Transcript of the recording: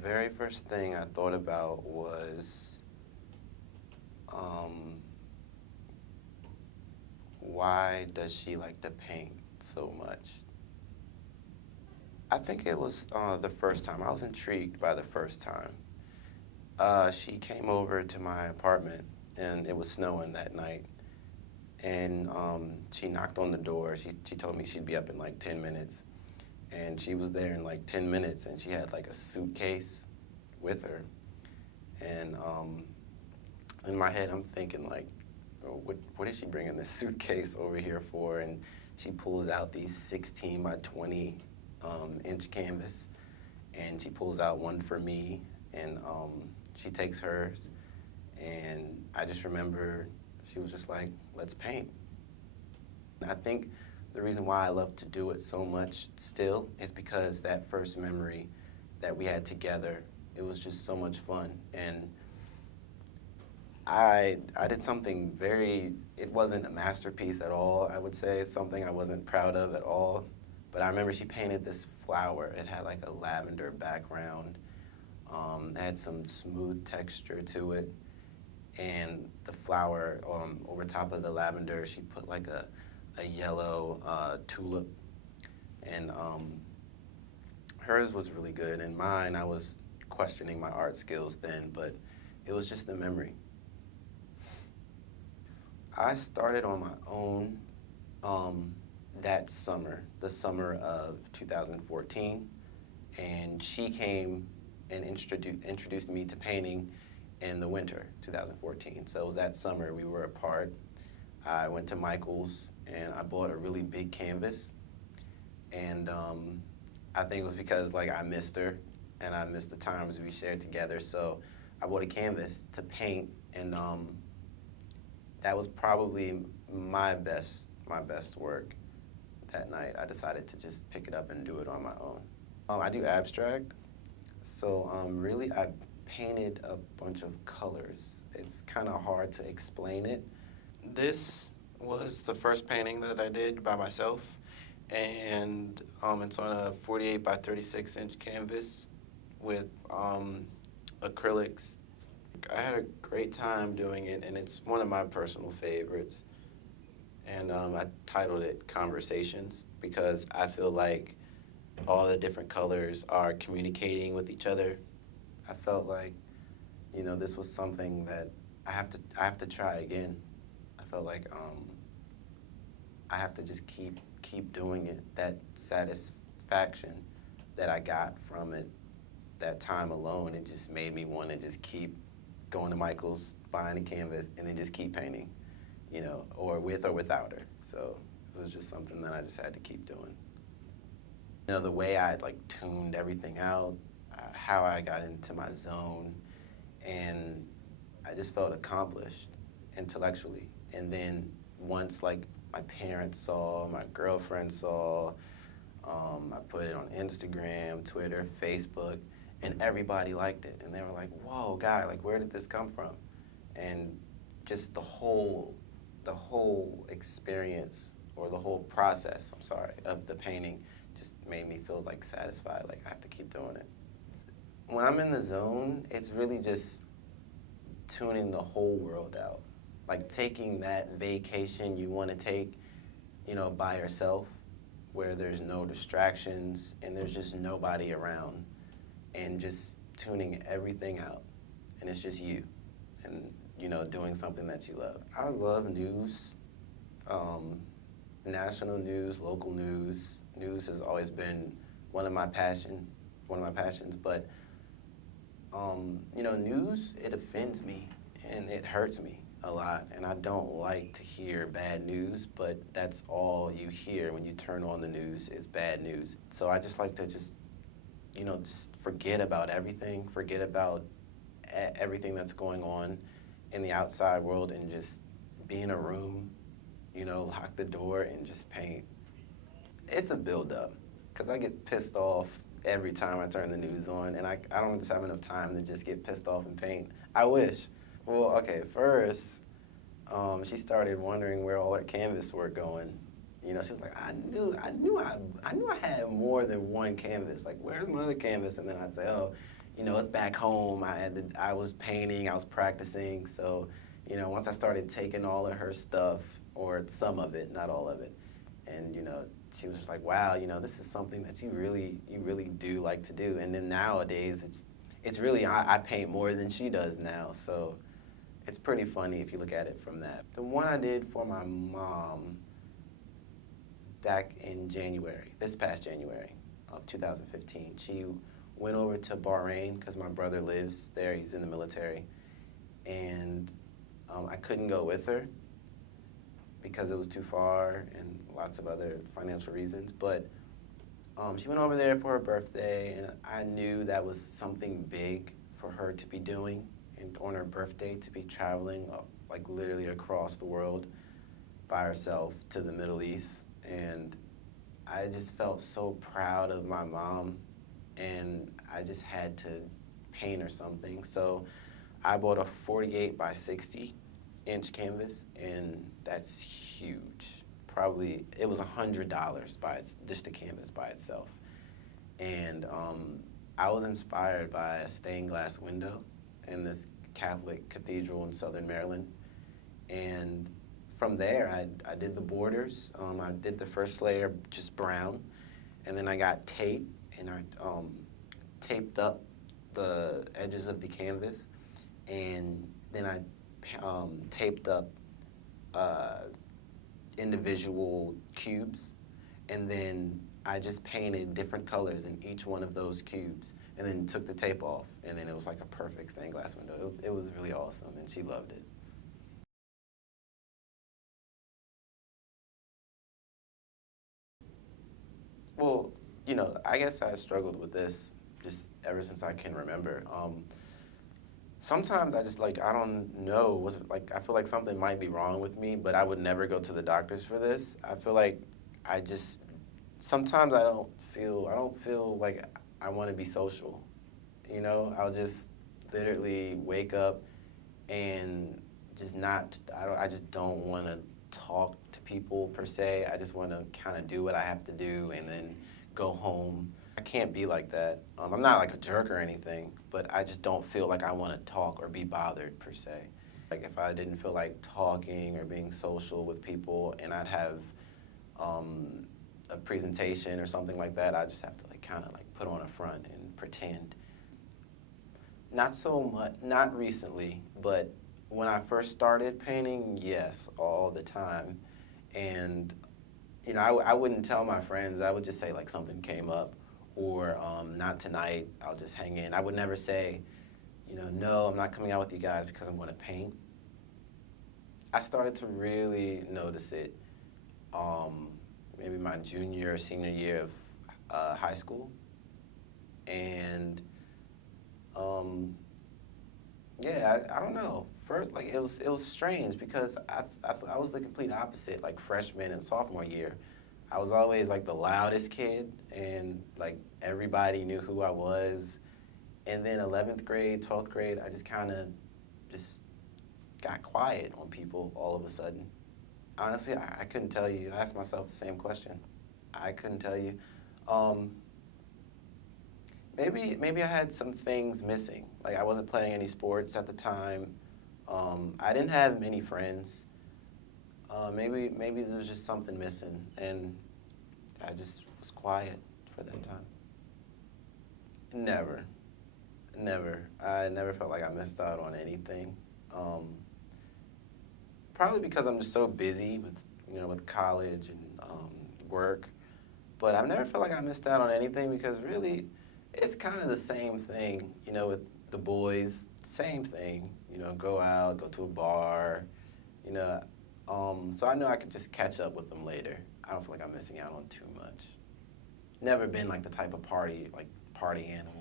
very first thing I thought about was um, why does she like to paint so much? I think it was the first time. I was intrigued by the first time. She came over to my apartment, and it was snowing that night. And she knocked on the door. She told me she'd be up in like 10 minutes. And she was there in like 10 minutes, and she had like a suitcase with her. And in my head, I'm thinking like, oh, what is she bringing this suitcase over here for? And she pulls out these 16 by 20 inch canvas, and she pulls out one for me, and she takes hers. And I just remember she was just like, let's paint. And I think the reason why I love to do it so much still is because that first memory that we had together, it was just so much fun. And I did something it wasn't a masterpiece at all, I would say. It's something I wasn't proud of at all. But I remember she painted this flower. It had like a lavender background. It had some smooth texture to it. And the flower, over top of the lavender, she put like a yellow tulip. And hers was really good. And mine, I was questioning my art skills then, but it was just the memory. I started on my own that summer, the summer of 2014, and she came and introduced me to painting in the winter, 2014. So it was that summer we were apart. I went to Michael's and I bought a really big canvas, and I think it was because like I missed her and I missed the times we shared together. So I bought a canvas to paint, and that was probably my best work that night. I decided to just pick it up and do it on my own. I do abstract, so really I painted a bunch of colors. It's kind of hard to explain it. This was the first painting that I did by myself, and it's on a 48 by 36 inch canvas with acrylics. I had a great time doing it, and it's one of my personal favorites. And I titled it Conversations because I feel like all the different colors are communicating with each other. I felt like, this was something that I have to try again. I felt like I have to just keep doing it. That satisfaction that I got from it, that time alone, it just made me want to just keep going to Michael's, buying a canvas, and then just keep painting, or with or without her. So it was just something that I just had to keep doing. The way I tuned everything out, how I got into my zone, and I just felt accomplished intellectually. And then once my parents saw, my girlfriend saw, I put it on Instagram, Twitter, Facebook, and everybody liked it. And they were like, whoa, guy, where did this come from? And just the whole experience, or the whole process, of the painting just made me feel satisfied, I have to keep doing it. When I'm in the zone, it's really just tuning the whole world out. Taking that vacation you want to take, by yourself, where there's no distractions and there's just nobody around, and just tuning everything out. And it's just you and, doing something that you love. I love news, national news, local news. News has always been one of my passions, but, news, it offends me and it hurts me a lot, and I don't like to hear bad news, but that's all you hear when you turn on the news is bad news. So I just like to just forget about everything, forget about everything that's going on in the outside world, and just be in a room, lock the door and just paint. It's a build-up, because I get pissed off every time I turn the news on, and I don't just have enough time to just get pissed off and paint. I wish. Well, okay, first, she started wondering where all her canvas were going. She was like, I knew I had more than one canvas. Where's my other canvas? And then I'd say, oh, it's back home. I was painting, I was practicing. So, once I started taking all of her stuff, or some of it, not all of it, and she was just like, wow, this is something that you really do like to do. And then nowadays, it's really I paint more than she does now. So it's pretty funny if you look at it from that. The one I did for my mom back in January, this past January of 2015. She went over to Bahrain because my brother lives there. He's in the military. And I couldn't go with her because it was too far and lots of other financial reasons. But she went over there for her birthday, and I knew that was something big for her to be doing, and on her birthday to be traveling like literally across the world by herself to the Middle East. And I just felt so proud of my mom, and I just had to paint her something. So I bought a 48 by 60 inch canvas, and that's huge. Probably, it was $100 just the canvas by itself. And I was inspired by a stained glass window in this Catholic cathedral in Southern Maryland. And from there, I did the borders. I did the first layer just brown, and then I got tape, and I taped up the edges of the canvas, and then I taped up individual cubes, and then I just painted different colors in each one of those cubes, and then took the tape off, and then it was like a perfect stained glass window. It was really awesome, and she loved it. Well, I guess I struggled with this just ever since I can remember. Sometimes I just like, I don't know, like, I feel like something might be wrong with me, but I would never go to the doctors for this. I feel like I just, sometimes I don't feel like I want to be social. I'll just literally wake up and just not, I just don't want to talk to people per se. I just want to kind of do what I have to do and then go home. I can't be like that. I'm not like a jerk or anything, but I just don't feel like I want to talk or be bothered per se. Like if I didn't feel like talking or being social with people, and I'd have a presentation or something like that, I just have to like kind of like put on a front and pretend. Not so much, not recently, but when I first started painting, yes, all the time. And I wouldn't tell my friends. I would just say like something came up, or not tonight, I'll just hang in. I would never say, no, I'm not coming out with you guys because I'm going to paint. I started to really notice it maybe my junior or senior year of high school. And yeah, I don't know. First, like it was strange because I was the complete opposite. Like freshman and sophomore year, I was always like the loudest kid, and like everybody knew who I was. And then 11th grade, 12th grade, I just kind of just got quiet on people all of a sudden. Honestly, I couldn't tell you. I asked myself the same question. I couldn't tell you. Um, maybe I had some things missing. Like I wasn't playing any sports at the time. I didn't have many friends. Maybe there was just something missing, and I just was quiet for that time. Never, never. I never felt like I missed out on anything. Um, Probably because I'm just so busy with college and work. But I've never felt like I missed out on anything because really, it's kind of the same thing, with the boys, same thing, go out, go to a bar, you know. So I know I could just catch up with them later. I don't feel like I'm missing out on too much. Never been like the type of party animal.